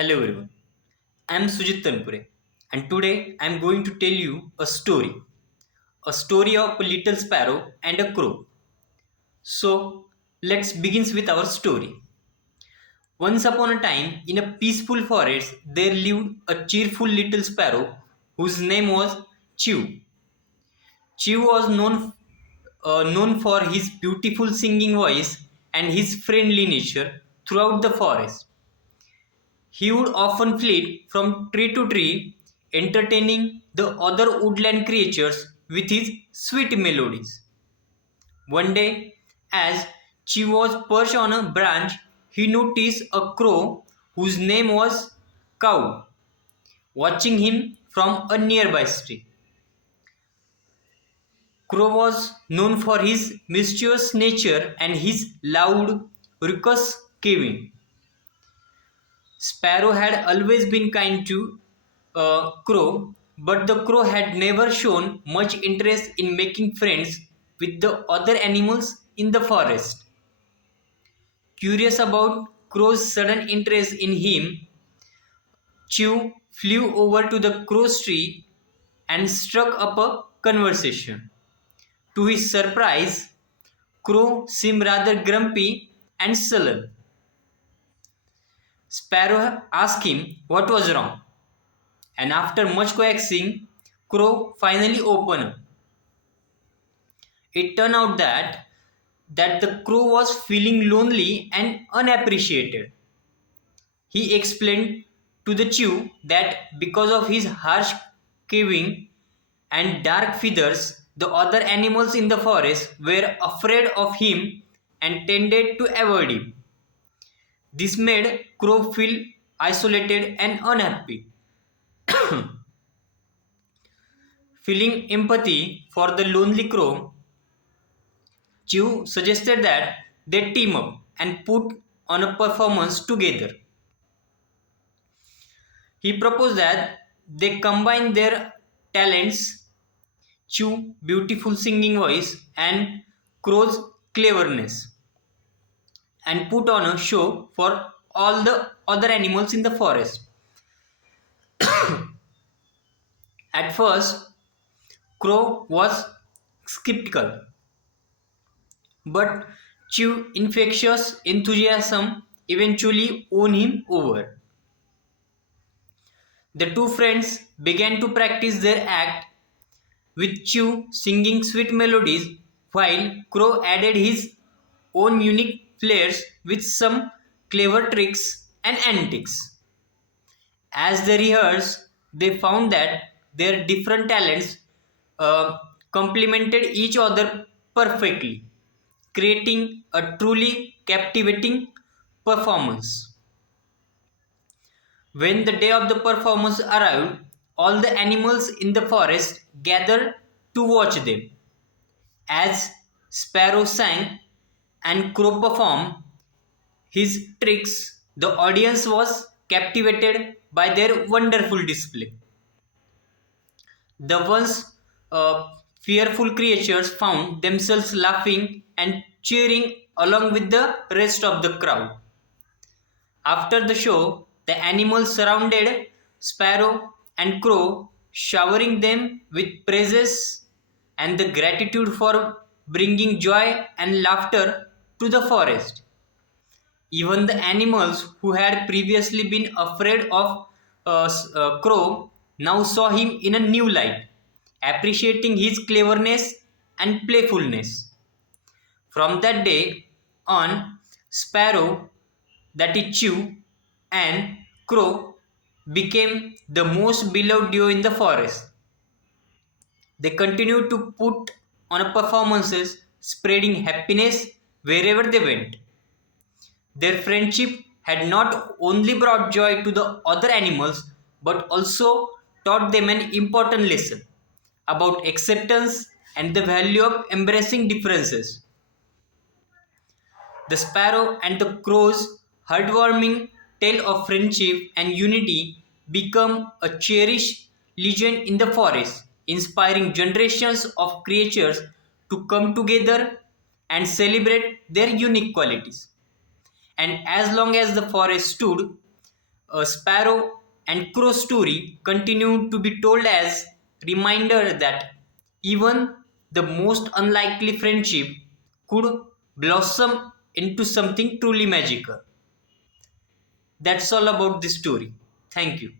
Hello everyone, I am Sujit Tanpure and today I am going to tell you a story of a little sparrow and a crow. So let's begin with our story. Once upon a time in a peaceful forest there lived a cheerful little sparrow whose name was Chew. Chew was known for his beautiful singing voice and his friendly nature throughout the forest. He would often flit from tree to tree, entertaining the other woodland creatures with his sweet melodies. One day, as Chi was perched on a branch, he noticed a crow whose name was Cow, watching him from a nearby tree. Crow was known for his mischievous nature and his loud, raucous cawing. Sparrow had always been kind to Crow, but the crow had never shown much interest in making friends with the other animals in the forest. Curious about Crow's sudden interest in him, Chew flew over to the crow's tree and struck up a conversation. To his surprise, Crow seemed rather grumpy and sullen. Sparrow asked him what was wrong, and after much coaxing, Crow finally opened up. It turned out that the crow was feeling lonely and unappreciated. He explained to the chew that because of his harsh caving and dark feathers, the other animals in the forest were afraid of him and tended to avoid him. This made Crow feel isolated and unhappy. Feeling empathy for the lonely crow, Chew suggested that they team up and put on a performance together. He proposed that they combine their talents, Chew beautiful singing voice and Crow's cleverness, and put on a show for all the other animals in the forest. At first, Crow was skeptical, but Chew infectious enthusiasm eventually won him over. The two friends began to practice their act with Chew singing sweet melodies while Crow added his own unique flares with some clever tricks and antics. As they rehearsed, they found that their different talents uh, complemented each other perfectly, creating a truly captivating performance. When the day of the performance arrived, all the animals in the forest gathered to watch them. As Sparrow sang and Crow performed his tricks, the audience was captivated by their wonderful display. The once fearful creatures found themselves laughing and cheering along with the rest of the crowd. After the show, the animals surrounded Sparrow and Crow, showering them with praises and the gratitude for bringing joy and laughter to the forest. Even the animals who had previously been afraid of Crow now saw him in a new light, appreciating his cleverness and playfulness. From that day on, Sparrow, that is Chew, and Crow became the most beloved duo in the forest. They continued to put on a performances, spreading happiness wherever they went. Their friendship had not only brought joy to the other animals but also taught them an important lesson about acceptance and the value of embracing differences. The sparrow and the crow's heartwarming tale of friendship and unity become a cherished legend in the forest, inspiring generations of creatures to come together and celebrate their unique qualities. And as long as the forest stood, a sparrow and crow story continued to be told as reminder that even the most unlikely friendship could blossom into something truly magical. That's all about this story. Thank you.